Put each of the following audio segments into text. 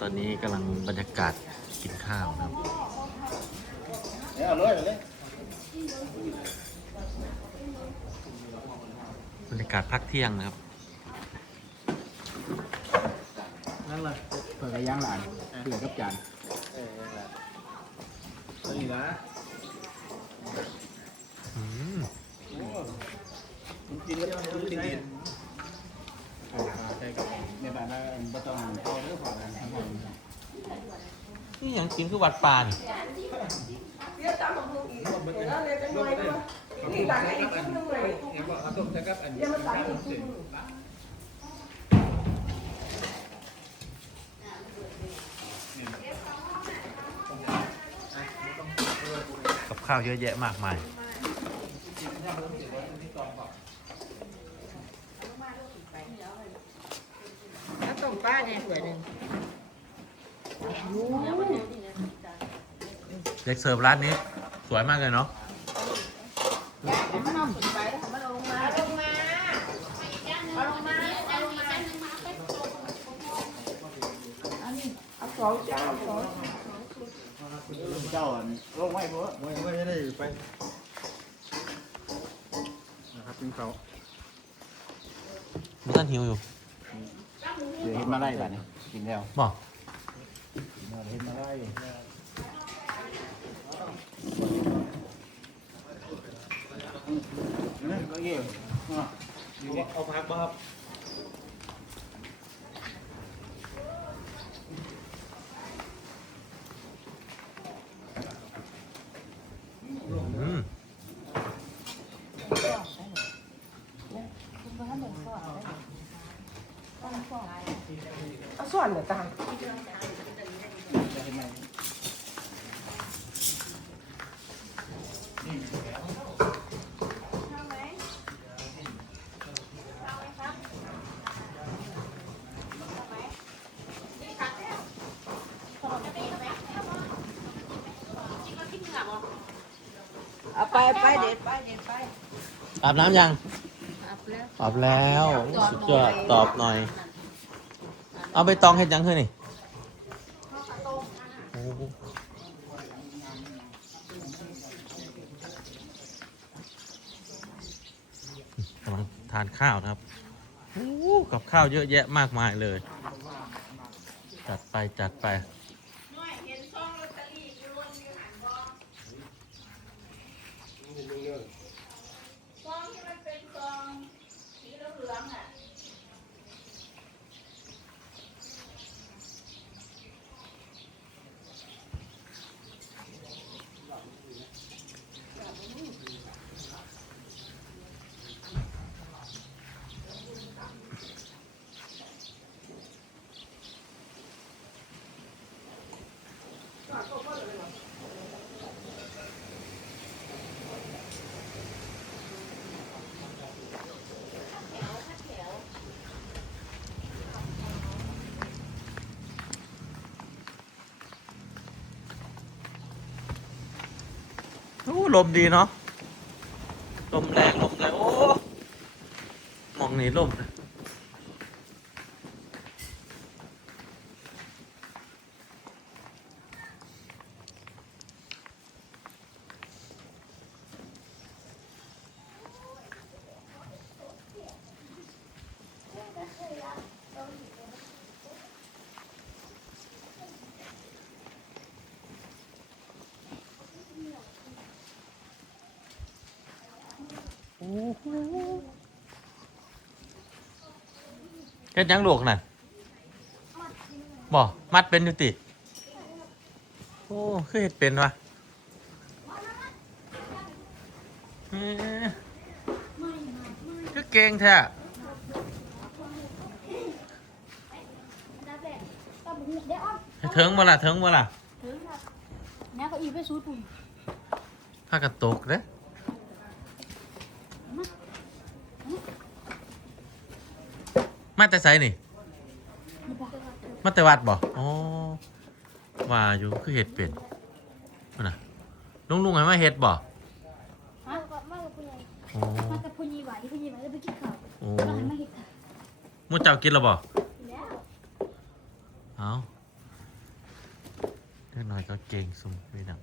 ตอนนี้กำลังบรรยากาศกินข้าวนะครับเอาเลยเอาเลยบรรยากาศพักเที่ยงนะครับ นั่นเลยเปิดกระย่างหลานเผื่อกับจานเออนั่นแหละตัวนี้นะอืมมันกินแล้วมันกินดินใช่กับในบ้านเราไม่ต้องเข้าเรื่องของการทำงาน นี่ยังกินคือวัดปานี่นี่ต่างกันอีกชุดหนึงเยเห็นบอกเขาต้มจะกับอันนี้เดี๋ยวมันต่างกันอีกชุดนึงกับข้าวเยอะแยะมากมายแล้วต้มปลาเนี่ยถ้วยหนึ่ง เด็กเสิร์ฟร้านนี้สวยมากเลยเนาะมันเองเอาลงมาเอาลงมาเอาลงมาอันนี้าสองเจ้าลงไว้บ่ไม่ไม่ได้ไปนะครับกินเขามันท่านหิวอยู่เดี๋ยวเห็นมาไล่บ้านนี่กินแล้วบอก เห็นมาไล่นี่ก็เยี่ยมเอาพักบ้าครับอืมเอาส่วนเดี๋ยวตา ไปเด็ดไปเด็ดไปอาบน้ำยังอัพแล้วอาบแล้วสุดยอดตอบหน่อย เอาไปตองเห็ดยังคือนี่กำลังทานข้าวนะครับกับข้าวเยอะแยะมากมายเลย จัดไปจัดไป เป็นเรื่องกองที่มันเป็นกองสีเหลืองๆอ่ะก็ก็เลยว่า โอ้ลมดีเนาะลมแรงลมแรงโอ้มองนี่ลมนะ เฮ็ดหยังลูกน่ะบ่มัดเป็นอยู่ติ โอ้คือเฮ็ดเป็นวะเอ๊ะคือเก่งแท้ให้เถิงบ่ล่ะเถิงบ่ล่ะแม่ก็อีไปซูดปุ่นพากันตกเด้อ มาแต่ไสนี่ มาแต่วัดบ่อ๋อว่าอยู่คือเฮ็ดเป็นนั่นน่ะลุงลุงให้มาเฮ็ดบ่ฮะมากับผู้ใหญ่โอ้มากับผู้ใหญ่ไหวผู้ใหญ่ไหวแล้วไปกินข้าวโอ้แล้วหันมาเห็ดค่ะหมูเจ้ากินแล้วบ่แล้วเอาล็กน้อยก็เก่งสมไม่ดัง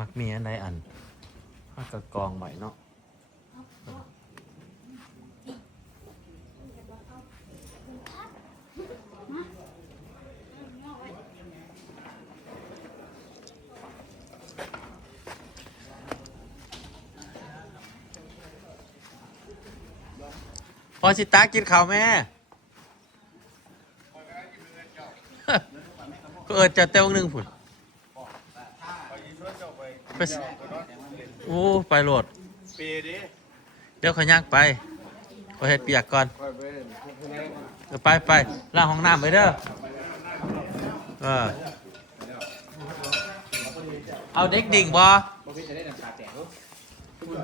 มักมีอันใดอันถ้าก็กองไว้เนาะพอสิตากินข้าวแม่ก็เอิดจะเต้วหนึ่งผุด ไปสิโอ้ไปโหลด เปย์ดิเดี๋ยวเขาย่างไปไปเฮ็ดเปียกก่อนค่อยไปพวกนี้เออไปไปล่างห้องน้ำไปเด้อเออเอาเด็กดิ่งบอพวกพี่จะได้น้ำตาแตก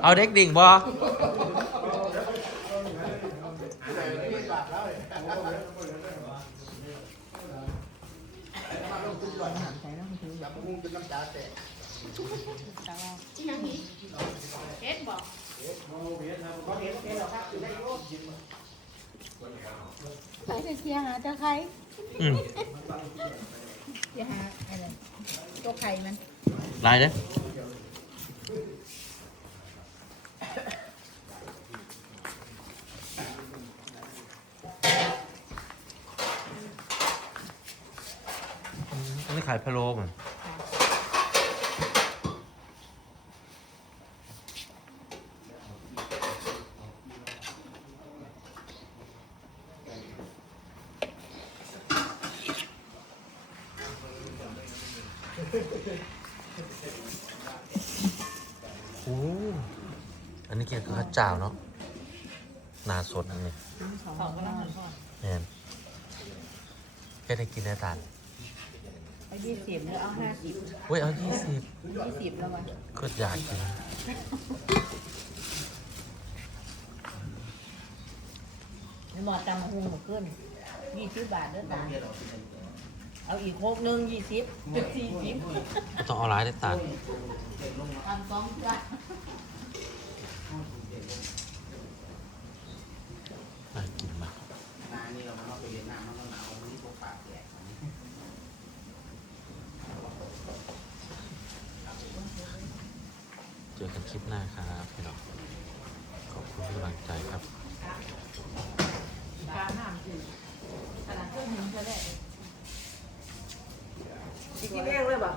เอาเด็กดิ่งบอ เฮ็ดบอกไปไปเชียหาเจ้าใครอืมอย่าหาอะไรตัวไข่มันลายเด้ออันนี้ขายพะโล้เหมือน โอ้อันนี้กินข้าวเจ้าเนาะหนาสดอันนี้สองก็แล้วมันก็แมนแค่ได้กินในตาลเอายี่สิบหรือเอาห้าสิบเว้ยเอายี่สิบยี่สิบแล้ววะก็อยากกินมันหมอตำมาหุงมาขึ้นยี่สิบบาทเด้อตา เอาอีกโคกหนึ่งยี่สิบสี่สิบไม่ต้องเอาร้ายได้ตาลตำสองจ้าน่ากินมากนานี่เราเอาไปเรียนน้ำมันหนาวมันนี่พวกปากแตกเจอกันคลิปหน้าครับพี่น้องขอบคุณกำลังใจครับปลาหน้าจืดขนาดเครื่องหนึ่งก็ได้ กินแรงเลยบ่